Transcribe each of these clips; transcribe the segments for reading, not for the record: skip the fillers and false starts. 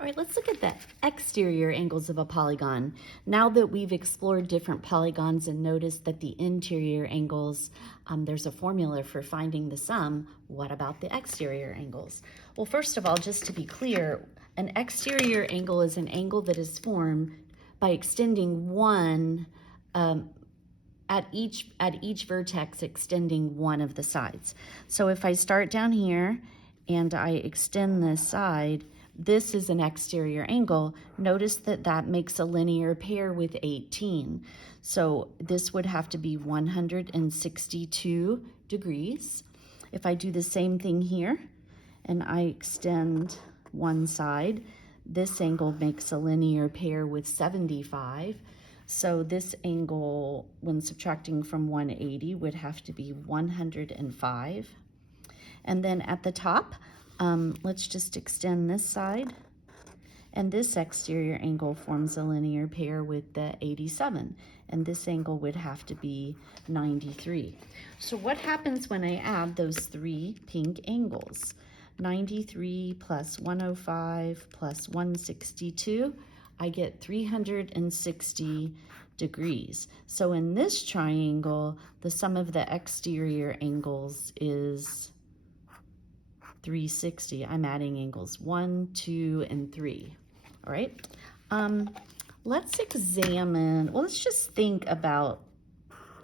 All right, let's look at the exterior angles of a polygon. Now that we've explored different polygons and noticed that the interior angles, there's a formula for finding the sum, what about the exterior angles? Well, first of all, just to be clear, an exterior angle is an angle that is formed by extending one, at each vertex extending one of the sides. So if I start down here and I extend this side, this is an exterior angle. Notice that that makes a linear pair with 18. So this would have to be 162 degrees. If I do the same thing here and I extend one side, this angle makes a linear pair with 75. So this angle, when subtracting from 180, would have to be 105. And then at the top, let's just extend this side. And this exterior angle forms a linear pair with the 87. And this angle would have to be 93. So what happens when I add those three pink angles? 93 plus 105 plus 162, I get 360 degrees. So in this triangle, the sum of the exterior angles is 360. I'm adding angles 1, 2, and 3. All right. Let's just think about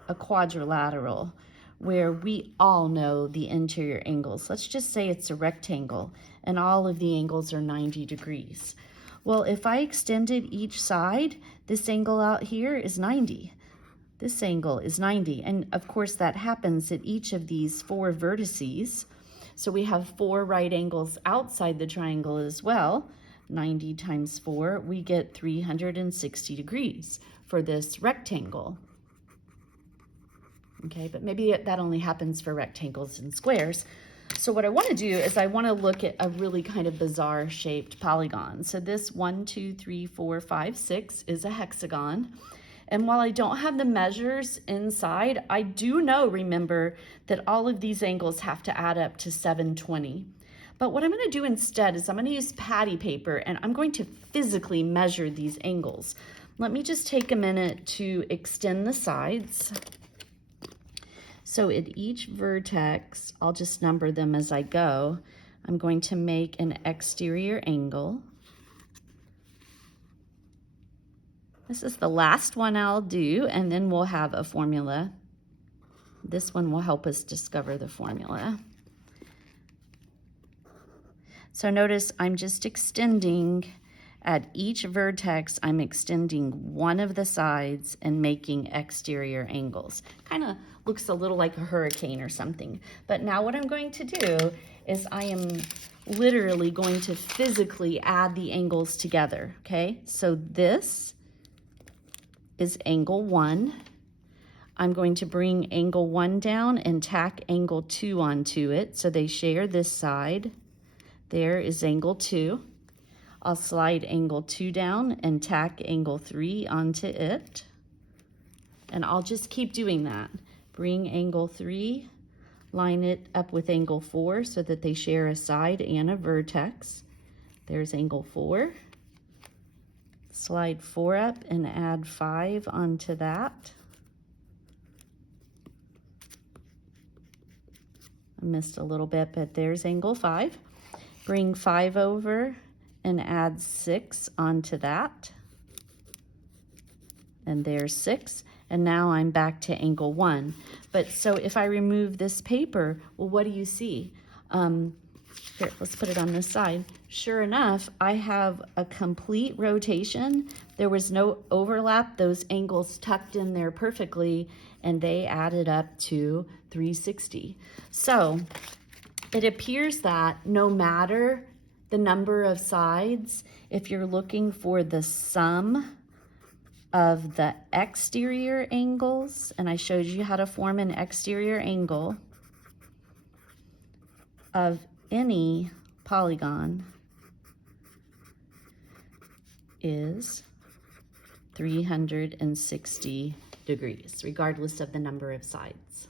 a quadrilateral where we all know the interior angles. Let's just say it's a rectangle and all of the angles are 90 degrees. Well, if I extended each side, this angle out here is 90. This angle is 90. And of course that happens at each of these four vertices. So we have four right angles outside the triangle as well. 90 times 4, we get 360 degrees for this rectangle. Okay, but maybe that only happens for rectangles and squares. So what I want to do is I want to look at a really kind of bizarre shaped polygon. So this 1, 2, 3, 4, 5, 6 is a hexagon. And while I don't have the measures inside, I do know, remember, that all of these angles have to add up to 720. But what I'm going to do instead is I'm going to use patty paper and I'm going to physically measure these angles. Let me just take a minute to extend the sides. So at each vertex, I'll just number them as I go. I'm going to make an exterior angle. This is the last one I'll do, and then we'll have a formula. This one will help us discover the formula. So notice I'm just extending at each vertex, I'm extending one of the sides and making exterior angles. Kind of looks a little like a hurricane or something. But now what I'm going to do is I am literally going to physically add the angles together, okay? So this is angle 1. I'm going to bring angle 1 down and tack angle 2 onto it so they share this side. There is angle 2. I'll slide angle 2 down and tack angle 3 onto it. And I'll just keep doing that. Bring angle 3, line it up with angle 4 so that they share a side and a vertex. There's angle 4. Slide 4 up and add 5 onto that. I missed a little bit, but there's angle 5. Bring 5 over and add 6 onto that. And there's 6. And now I'm back to angle 1. But so if I remove this paper, well, what do you see? Here, let's put it on this side. Sure enough, I have a complete rotation. There was no overlap. Those angles tucked in there perfectly, and they added up to 360. So it appears that no matter the number of sides, if you're looking for the sum of the exterior angles, and I showed you how to form an exterior angle of any polygon, is 360 degrees, regardless of the number of sides.